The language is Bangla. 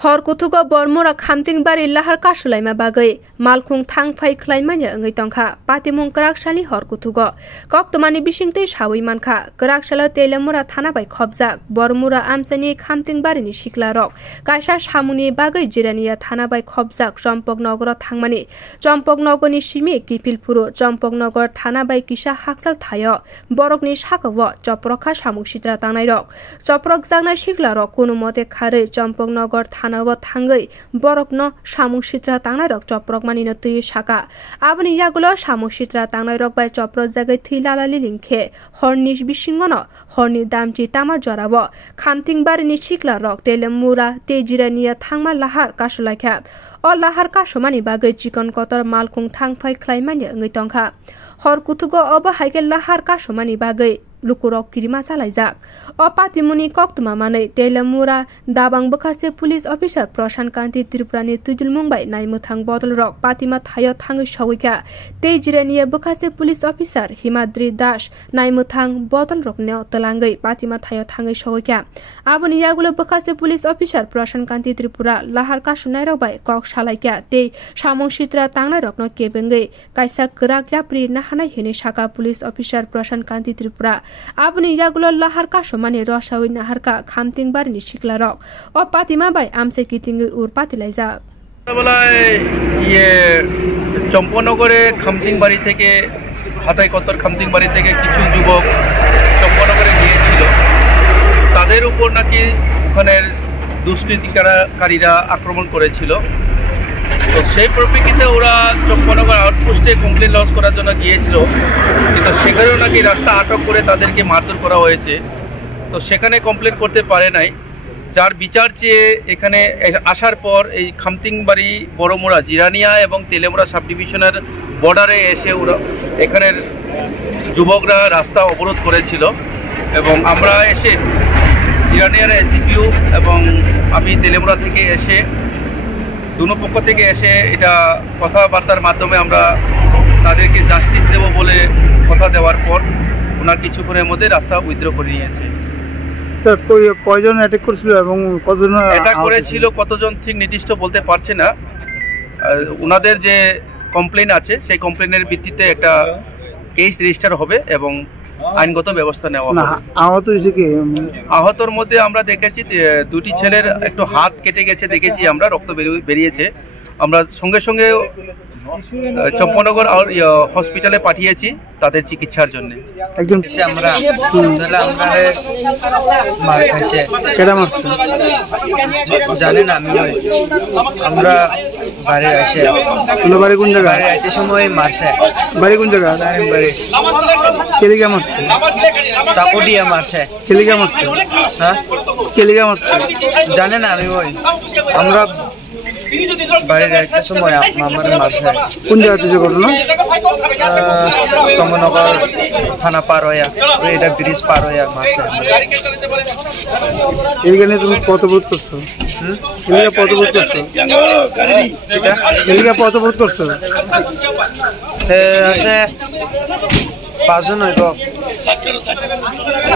हर कुथुग बरमुरा खामतिंगबारि लाहार कासुलाइमा बागै मालखुं थांफाय ख्लाइमानि अंगै तंखा पातिमुं कराकसालि हर कुथुग कक्तमानि बिसिंतै सावै मानखा कराकसाला तेलेमुरा थाना बाय खबजाक बरमुरा आमसानि खामतिंबारिनि सिख्ला रक कायसा सामुनि बागै जिरानिया थाना बाय खबजाक चम्पकनगर थांमानि चम्पकनगरनि सिमि किफिलपुरु चम्पकनगर थाना बाय किसा हाकसाल थाय बरकनि साकव चप्रखा सामुक सित्रा तांनाय रक चप्रक जागनाय सिख्ला रक कुनु मते खारै चम्पकनगर थानाव थांगै बरकनो सामुक सित्रा तांनाय रक चप्रक मानिनो तुय साका आबनि यागुलो सामुक सित्रा तांनाय रक बाय चप्रक जागै थैलालालि लिंखे हरनि बिसिंगनो हरनि दामचि तामा जराव खामतिंबारिनि सिख्ला रक तेलेमुरा तेजिरानिया थांमा लाहार कासुलाइखा अ लाहार कासुमानि बागै चिकन कतर मालखुं थांफाय ख्लाइमानि अंगै तंखा हर कुथुगो अब हाइके लाहार कासुमानि बागै लुकुरक किरिमा सालाइजाक अ पातिमुनि कक्तमा मानै तेलेमुरा दाबां बखासे पुलिस अफिसार प्रशांत कान्ति त्रिपुरानि तुजुल मुंबाई नाइमुथां बदल रक पातिमा थायो थांगै सगैखा तेजिरानिया बखासे पुलिस अफिसार हिमाद्रि दास नाइमुथां बदल रकने तलांगै पातिमा थायो थांगै सगैखा आबनि यागुलो बखासे पुलिस अफिसार प्रशांत कान्ति त्रिपुरा लाहार कासुनाय रकबाय कक सालाइखा ते सामुं सित्रा तांनाय रकनो केबेंगै कायसा कराक जाप्रि नाहानाय हेने साका पुलिस अफिसार प्रशांत कान्ति त्रिपुरा आबनि यागुलो लाहार कासुमानि रसावै नाहारका खामतिंबारिनि सिख्ला रक अ पातिमा बाय आमसे कितिंगै उर पातिलाइजाक ये चम्पकनगरे खामतिंबारि থেকে হাতাই কত্তর খামতিংবাড়ি থেকে কিছু যুবক চম্পকনগরে গিয়েছিল তাদের উপর নাকি ওখানের দুষ্কৃতিকারীরা আক্রমণ করেছিল তো সেই পরিপ্রেক্ষিতে ওরা চম্পকনগর আউটপোস্টে কমপ্লেন লজ করার জন্য গিয়েছিল কিন্তু সেখানেও নাকি রাস্তা আটক করে তাদেরকে মারধর করা হয়েছে তো সেখানে কমপ্লেন করতে পারে নাই যার বিচার চেয়ে এখানে আসার পর এই খামতিংবাড়ি বড়মুড়া জিরানিয়া এবং তেলেমুরা সাব ডিভিশনের বর্ডারে এসে ওরা এখানের যুবকরা রাস্তা অবরোধ করেছিল এবং আমরা এসে জিরানিয়ার এসডিপিও এবং আমি তেলেমুরা থেকে এসে দুনো পক্ষ থেকে এসে এটা কথাবার্তার মাধ্যমে আমরা তাদেরকে জাস্টিস দেব বলে কথা দেওয়ার পর ওনার কিছুক্ষণের মধ্যে রাস্তা উইথড্র করে নিয়েছে। স্যার কয়জন অ্যাটাক করেছিল এবং কতজন অ্যাটাক করেছিল কতজন ঠিক নির্দিষ্ট বলতে পারছে না ওনাদের যে কমপ্লেন আছে সেই কমপ্লেনের ভিত্তিতে একটা কেস রেজিস্টার হবে এবং আইনগত ব্যবস্থা নেওয়া হবে। আহত হয়েছে কি? আহতর মধ্যে আমরা দেখেছি দুটি ছেলের একটু হাত কেটে গেছে দেখেছি আমরা রক্ত বেরিয়েছে আমরা সঙ্গে সঙ্গে চম্পকনগর হসপিটালে পাঠিয়েছি তাদের চিকিৎসার জন্য। একজন আমরা মার খাইছে কেডা মারছে জানেন আমি আমরা বাড়ি আসে বাড়ি কোন জায়গা বাড়ি সময় মারছে বাড়ি কোন জায়গা বাড়ি কেলিগা মারছে চাকু দিয়ে মারছে কেলিগা মারছে হ্যাঁ কেলিগা মারছে জানেন আমি আমরা বাড়ির একটা সময় আমার মারছে। কোন জায়গাতে যে ঘটনা? চম্পকনগর থানা পার হইয়া এটা ব্রিজ পার হইয়া মারছে। এইখানে তুমি পথবোধ করছো? এলাকা পথবোধ করছো? এলাকা পথবোধ করছো? আছে 5 জন হইব।